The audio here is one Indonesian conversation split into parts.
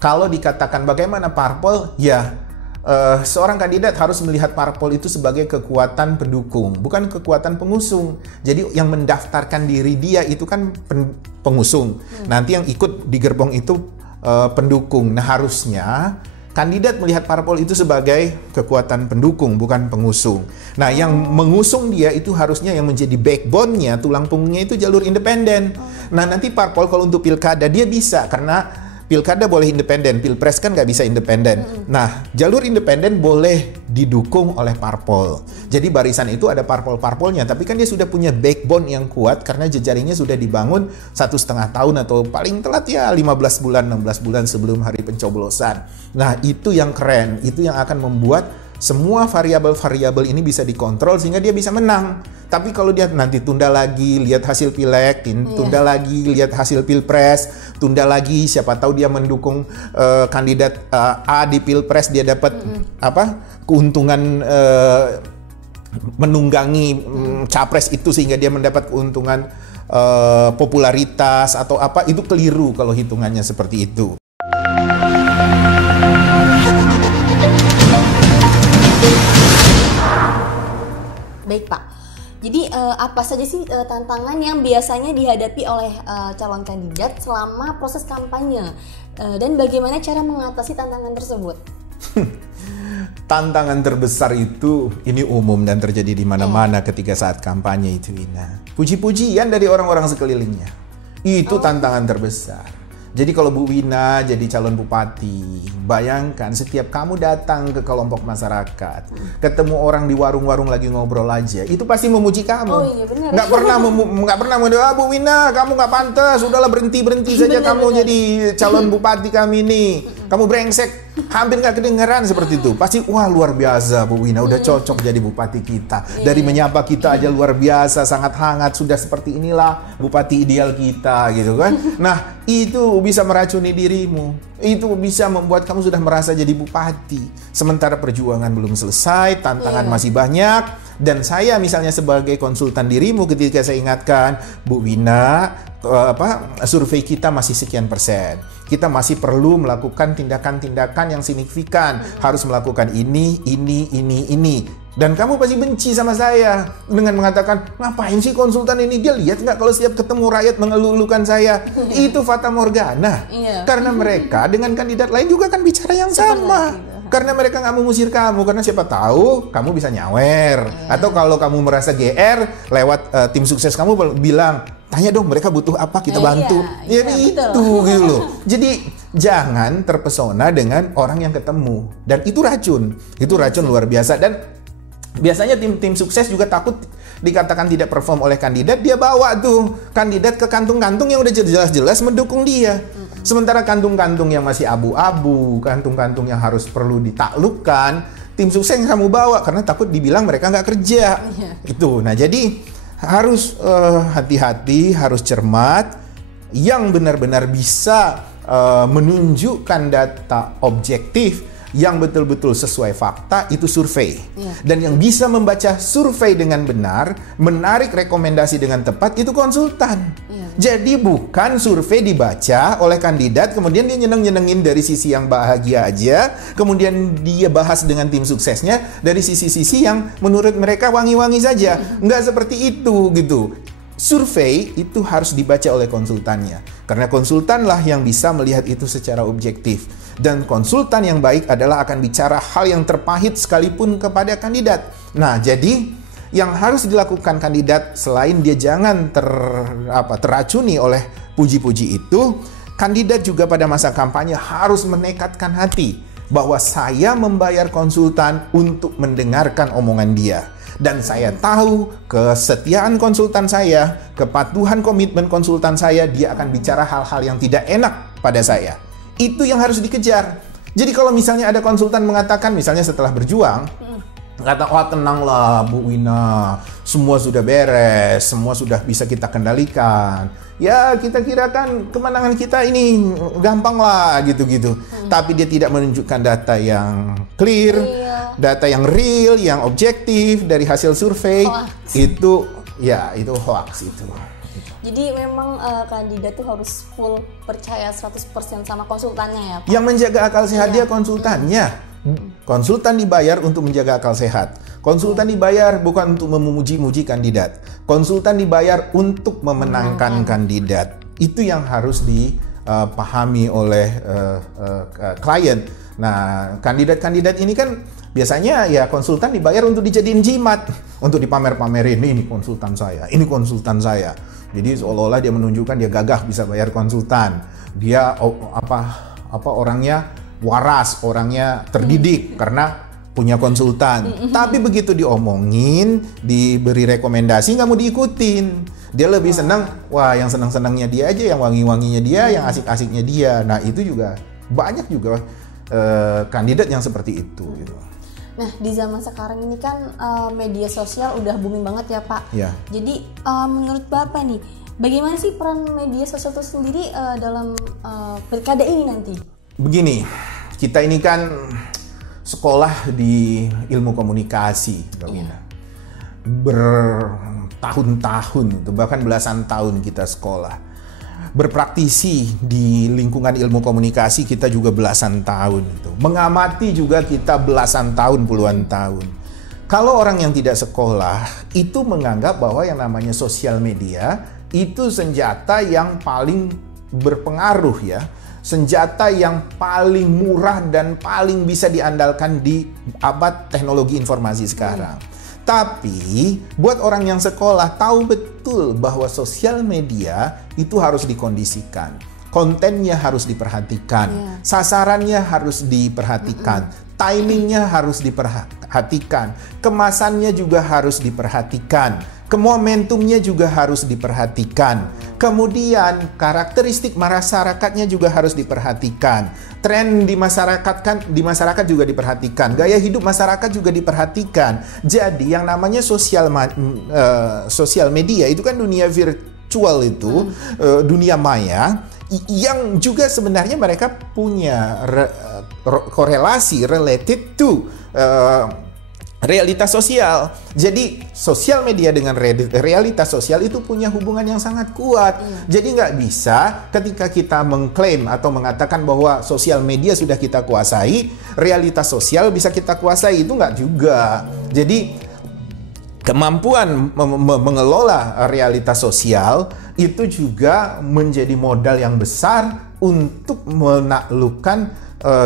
Kalau dikatakan bagaimana parpol, ya seorang kandidat harus melihat parpol itu sebagai kekuatan pendukung, bukan kekuatan pengusung. Jadi yang mendaftarkan diri dia itu kan pengusung. Nanti yang ikut di gerbong itu pendukung. Nah, harusnya kandidat melihat parpol itu sebagai kekuatan pendukung, bukan pengusung. Nah, yang mengusung dia itu harusnya yang menjadi backbone-nya, tulang punggungnya itu jalur independen. Nah, nanti parpol kalau untuk pilkada dia bisa, karena pilkada boleh independen, pilpres kan nggak bisa independen. Nah, jalur independen boleh didukung oleh parpol. Jadi barisan itu ada parpol-parpolnya, tapi kan dia sudah punya backbone yang kuat karena jejaringnya sudah dibangun 1,5 tahun atau paling telat ya 15 bulan, 16 bulan sebelum hari pencoblosan. Nah, itu yang keren, itu yang akan membuat semua variabel-variabel ini bisa dikontrol sehingga dia bisa menang. Tapi kalau dia nanti tunda lagi, lihat hasil pileg, tunda lagi, lihat hasil pilpres, tunda lagi, siapa tahu dia mendukung kandidat A di pilpres, dia dapat keuntungan menunggangi capres itu sehingga dia mendapat keuntungan popularitas atau apa, itu keliru kalau hitungannya seperti itu. Baik Pak, jadi apa saja sih tantangan yang biasanya dihadapi oleh calon kandidat selama proses kampanye dan bagaimana cara mengatasi tantangan tersebut? Tantangan terbesar itu ini umum dan terjadi di mana-mana ketika saat kampanye itu, Wina. Puji-pujian dari orang-orang sekelilingnya, itu tantangan terbesar. Jadi kalau Bu Wina jadi calon bupati, bayangkan setiap kamu datang ke kelompok masyarakat, ketemu orang di warung-warung lagi ngobrol aja, itu pasti memuji kamu. Oh iya benar. Nggak pernah Bu Wina, kamu nggak pantas, udahlah berhenti saja kamu jadi calon bupati kami ini. Kamu brengsek, hampir nggak kedengeran seperti itu. Pasti wah luar biasa Bu Wina, udah cocok jadi bupati kita. Dari menyapa kita aja luar biasa, sangat hangat, sudah seperti inilah bupati ideal kita gitu kan. Nah, itu bisa meracuni dirimu. Itu bisa membuat kamu sudah merasa jadi bupati. Sementara perjuangan belum selesai, tantangan masih banyak. Dan saya misalnya sebagai konsultan dirimu ketika saya ingatkan, Bu Wina, survei kita masih sekian persen. Kita masih perlu melakukan tindakan-tindakan yang signifikan. Harus melakukan ini. Dan kamu pasti benci sama saya dengan mengatakan, ngapain sih konsultan ini? Dia lihat nggak kalau setiap ketemu rakyat mengeluh-elukan saya? Itu fata morgana. Karena mereka dengan kandidat lain juga kan bicara yang sama. Karena mereka nggak mau ngusir kamu, karena siapa tahu kamu bisa nyawer. Atau kalau kamu merasa GR, lewat tim sukses kamu bilang, tanya dong mereka butuh apa, kita bantu. Itu gitu loh. Jadi jangan terpesona dengan orang yang ketemu. Dan itu racun luar biasa. Dan biasanya tim sukses juga takut dikatakan tidak perform oleh kandidat, dia bawa tuh kandidat ke kantung-kantung yang udah jelas-jelas mendukung dia. Sementara kantung-kantung yang masih abu-abu, kantung-kantung yang harus perlu ditaklukkan, tim sukses yang kamu bawa karena takut dibilang mereka nggak kerja. Itu. Nah, jadi harus hati-hati, harus cermat, yang benar-benar bisa menunjukkan data objektif yang betul-betul sesuai fakta itu survei. Dan yang bisa membaca survei dengan benar, menarik rekomendasi dengan tepat itu konsultan. Jadi bukan survei dibaca oleh kandidat kemudian dia nyeneng-nyenengin dari sisi yang bahagia aja, kemudian dia bahas dengan tim suksesnya dari sisi-sisi yang menurut mereka wangi-wangi saja. Nggak seperti itu gitu. Survei itu harus dibaca oleh konsultannya, karena konsultanlah yang bisa melihat itu secara objektif. Dan konsultan yang baik adalah akan bicara hal yang terpahit sekalipun kepada kandidat. Nah, jadi yang harus dilakukan kandidat selain dia jangan teracuni oleh puji-puji itu, kandidat juga pada masa kampanye harus menekadkan hati bahwa saya membayar konsultan untuk mendengarkan omongan dia. Dan saya tahu kesetiaan konsultan saya, kepatuhan komitmen konsultan saya, dia akan bicara hal-hal yang tidak enak pada saya. Itu yang harus dikejar. Jadi kalau misalnya ada konsultan mengatakan, misalnya setelah berjuang, kata, wah tenanglah Bu Wina, semua sudah beres, semua sudah bisa kita kendalikan. Ya kita kirakan kemenangan kita ini gampang lah gitu-gitu. Tapi dia tidak menunjukkan data yang clear, data yang real, yang objektif dari hasil survei. Itu hoax itu. Jadi memang kandidat tuh harus full percaya 100% sama konsultannya ya Pak? Yang menjaga akal sehat dia konsultannya. Konsultan dibayar untuk menjaga akal sehat. Konsultan dibayar bukan untuk memuji-muji kandidat. Konsultan dibayar untuk memenangkan kandidat. Itu yang harus dipahami oleh klien. Nah, kandidat-kandidat ini kan biasanya ya konsultan dibayar untuk dijadiin jimat, untuk dipamer-pamerin, ini konsultan saya, ini konsultan saya. Jadi seolah-olah dia menunjukkan dia gagah bisa bayar konsultan. Dia orangnya waras, orangnya terdidik karena punya konsultan. Tapi begitu diomongin, diberi rekomendasi nggak mau diikutin. Dia lebih senang, wah yang senang-senangnya dia aja, yang wangi-wanginya dia, yang asik-asiknya dia. Nah itu juga banyak juga kandidat yang seperti itu. Gitu. Nah di zaman sekarang ini kan media sosial udah booming banget ya Pak. Ya. Jadi menurut Bapak nih, bagaimana sih peran media sosial itu sendiri dalam pilkada ini nanti? Begini, kita ini kan sekolah di ilmu komunikasi, bertahun-tahun, bahkan belasan tahun kita sekolah. Berpraktisi di lingkungan ilmu komunikasi kita juga belasan tahun. Mengamati juga kita belasan tahun, puluhan tahun. Kalau orang yang tidak sekolah itu menganggap bahwa yang namanya sosial media itu senjata yang paling berpengaruh ya. Senjata yang paling murah dan paling bisa diandalkan di abad teknologi informasi sekarang. Tapi buat orang yang sekolah tahu betul bahwa sosial media itu harus dikondisikan. Kontennya harus diperhatikan, sasarannya harus diperhatikan, timingnya harus diperhatikan, kemasannya juga harus diperhatikan, momentumnya juga harus diperhatikan. Kemudian karakteristik masyarakatnya juga harus diperhatikan. Tren di masyarakat juga diperhatikan. Gaya hidup masyarakat juga diperhatikan. Jadi yang namanya sosial media itu kan dunia virtual itu, dunia maya yang juga sebenarnya mereka punya korelasi related to realitas sosial. Jadi sosial media dengan realitas sosial itu punya hubungan yang sangat kuat. Jadi nggak bisa ketika kita mengklaim atau mengatakan bahwa sosial media sudah kita kuasai, realitas sosial bisa kita kuasai, itu nggak juga. Jadi kemampuan mengelola realitas sosial itu juga menjadi modal yang besar untuk menaklukkan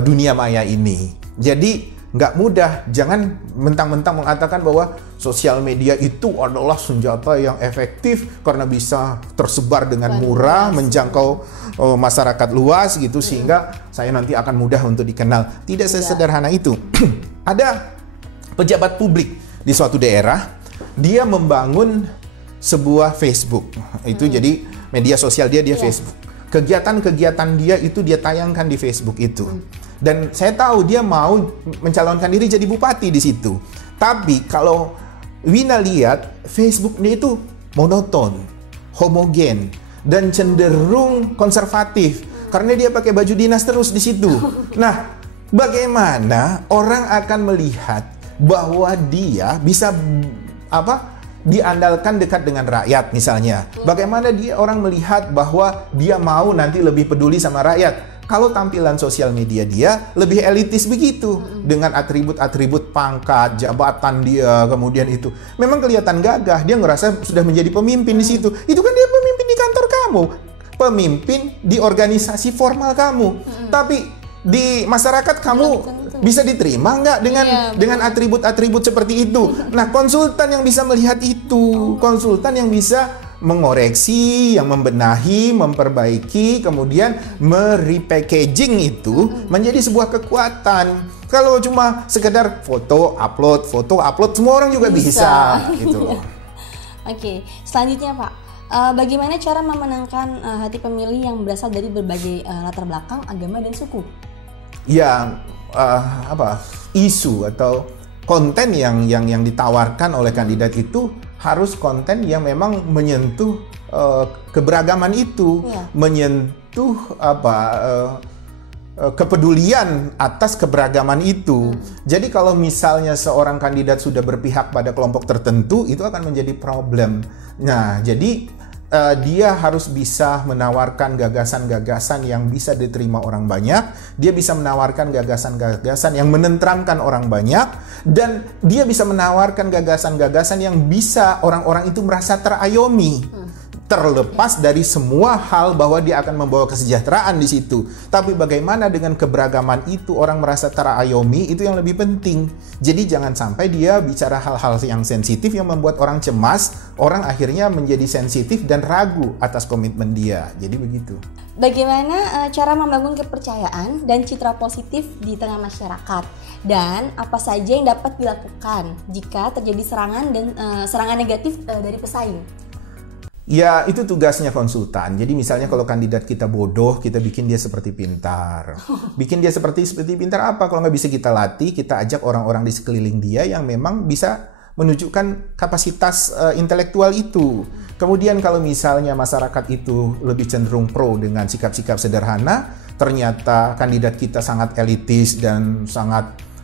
dunia maya ini. Jadi nggak mudah, jangan mentang-mentang mengatakan bahwa sosial media itu adalah senjata yang efektif karena bisa tersebar dengan murah, menjangkau masyarakat luas gitu, sehingga saya nanti akan mudah untuk dikenal. Tidak sesederhana itu. Ada pejabat publik di suatu daerah, dia membangun sebuah Facebook. Itu jadi media sosial dia Facebook. Kegiatan-kegiatan dia itu dia tayangkan di Facebook itu. Dan saya tahu dia mau mencalonkan diri jadi bupati di situ. Tapi kalau Wina lihat Facebooknya itu monoton, homogen, dan cenderung konservatif karena dia pakai baju dinas terus di situ. Nah, bagaimana orang akan melihat bahwa dia bisa diandalkan dekat dengan rakyat misalnya? Bagaimana orang melihat bahwa dia mau nanti lebih peduli sama rakyat? Kalau tampilan sosial media dia lebih elitis begitu, dengan atribut-atribut pangkat, jabatan dia, kemudian itu memang kelihatan gagah, dia ngerasa sudah menjadi pemimpin di situ. Itu kan dia pemimpin di kantor kamu, pemimpin di organisasi formal kamu. Tapi di masyarakat kamu bisa diterima nggak dengan atribut-atribut seperti itu? Nah, konsultan yang bisa melihat itu, konsultan yang bisa mengoreksi, yang membenahi, memperbaiki, kemudian merepackaging itu menjadi sebuah kekuatan. Kalau cuma sekedar foto upload, semua orang juga bisa gitu loh. Oke, selanjutnya Pak, bagaimana cara memenangkan hati pemilih yang berasal dari berbagai latar belakang, agama dan suku? Ya, isu atau konten yang ditawarkan oleh kandidat itu harus konten yang memang menyentuh keberagaman itu, menyentuh kepedulian atas keberagaman itu. Jadi kalau misalnya seorang kandidat sudah berpihak pada kelompok tertentu, itu akan menjadi problem. Nah, jadi dia harus bisa menawarkan gagasan-gagasan yang bisa diterima orang banyak, dia bisa menawarkan gagasan-gagasan yang menenteramkan orang banyak, dan dia bisa menawarkan gagasan-gagasan yang bisa orang-orang itu merasa terayomi. Terlepas dari semua hal bahwa dia akan membawa kesejahteraan di situ. Tapi bagaimana dengan keberagaman itu orang merasa terayomi, itu yang lebih penting. Jadi jangan sampai dia bicara hal-hal yang sensitif yang membuat orang cemas, orang akhirnya menjadi sensitif dan ragu atas komitmen dia. Jadi begitu. Bagaimana cara membangun kepercayaan dan citra positif di tengah masyarakat? Dan apa saja yang dapat dilakukan jika terjadi serangan dan serangan negatif dari pesaing? Ya, itu tugasnya konsultan. Jadi misalnya kalau kandidat kita bodoh, kita bikin dia seperti pintar. Bikin dia seperti pintar apa? Kalau nggak bisa kita latih, kita ajak orang-orang di sekeliling dia yang memang bisa menunjukkan kapasitas intelektual itu. Kemudian kalau misalnya masyarakat itu lebih cenderung pro dengan sikap-sikap sederhana, ternyata kandidat kita sangat elitis dan sangat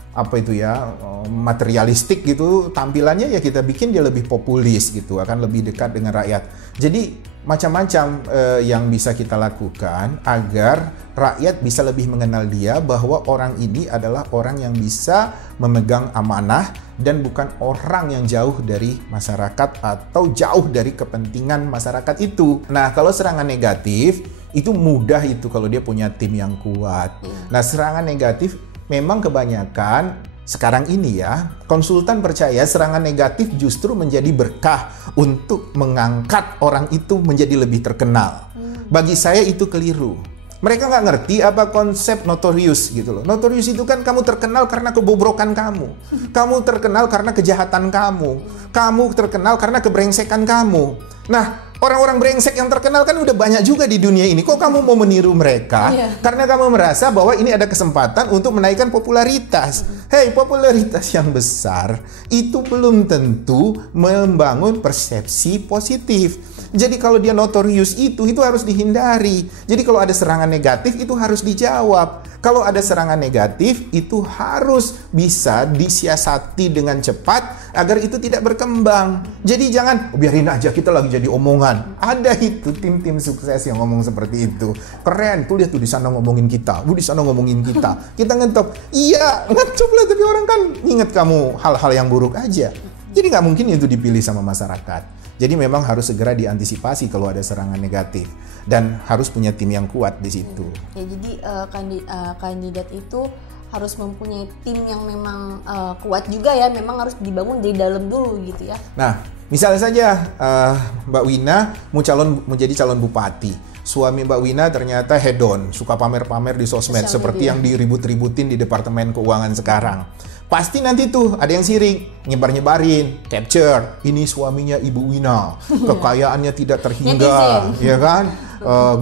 materialistik gitu tampilannya, ya kita bikin dia lebih populis gitu, akan lebih dekat dengan rakyat. Jadi macam-macam yang bisa kita lakukan agar rakyat bisa lebih mengenal dia, bahwa orang ini adalah orang yang bisa memegang amanah dan bukan orang yang jauh dari masyarakat atau jauh dari kepentingan masyarakat itu. Nah, kalau serangan negatif itu mudah itu kalau dia punya tim yang kuat. Nah, serangan negatif memang kebanyakan sekarang ini ya, konsultan percaya serangan negatif justru menjadi berkah untuk mengangkat orang itu menjadi lebih terkenal. Bagi saya itu keliru. Mereka nggak ngerti apa konsep notorious gitu loh. Notorious itu kan kamu terkenal karena kebobrokan kamu. Kamu terkenal karena kejahatan kamu. Kamu terkenal karena kebrengsekan kamu. Nah, orang-orang brengsek yang terkenal kan udah banyak juga di dunia ini. Kok kamu mau meniru mereka? Karena kamu merasa bahwa ini ada kesempatan untuk menaikkan popularitas. Hei, popularitas yang besar itu belum tentu membangun persepsi positif. Jadi kalau dia notorious itu harus dihindari. Jadi kalau ada serangan negatif itu harus dijawab. Kalau ada serangan negatif itu harus bisa disiasati dengan cepat agar itu tidak berkembang. Jadi jangan biarin aja, kita lagi jadi omongan. Ada itu tim-tim sukses yang ngomong seperti itu. Keren, tuh lihat tuh di sana ngomongin kita, di sana ngomongin kita. Kita ngetop. Iya, ngetop lah, tapi orang kan ingat kamu hal-hal yang buruk aja. Jadi nggak mungkin itu dipilih sama masyarakat. Jadi memang harus segera diantisipasi kalau ada serangan negatif dan harus punya tim yang kuat di situ. Ya, jadi kandidat itu harus mempunyai tim yang memang kuat juga ya, memang harus dibangun dari dalam dulu gitu ya. Nah, misalnya saja Mbak Wina mau menjadi calon bupati. Suami Mbak Wina ternyata hedon, suka pamer-pamer di sosmed seperti yang diribut-ributin di Departemen Keuangan sekarang. Pasti nanti tuh ada yang sirik, nyebar-nyebarin, capture, ini suaminya Ibu Wina, kekayaannya tidak terhingga, ya kan?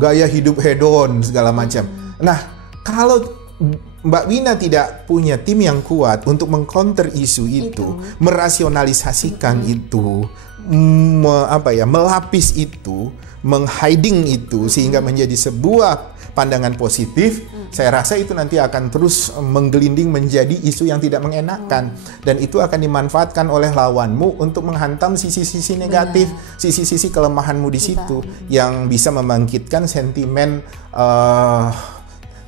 Gaya hidup hedon segala macam. Nah, kalau Mbak Wina tidak punya tim yang kuat untuk mengcounter isu itu, merasionalisasikan itu, melapis itu, menghiding itu sehingga menjadi sebuah pandangan positif, saya rasa itu nanti akan terus menggelinding menjadi isu yang tidak mengenakan, dan itu akan dimanfaatkan oleh lawanmu untuk menghantam sisi-sisi negatif, sisi-sisi kelemahanmu di situ yang bisa membangkitkan sentimen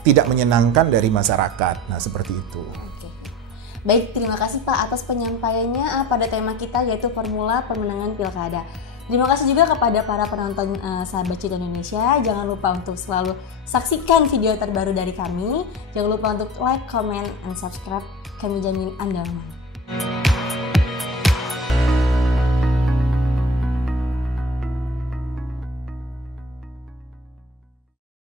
tidak menyenangkan dari masyarakat. Nah, seperti itu. Baik, terima kasih Pak atas penyampaiannya pada tema kita, yaitu formula pemenangan pilkada. Terima kasih juga kepada para penonton Sahabat Cinta Indonesia. Jangan lupa untuk selalu saksikan video terbaru dari kami. Jangan lupa untuk like, comment, and subscribe. Kami jamin Anda aman.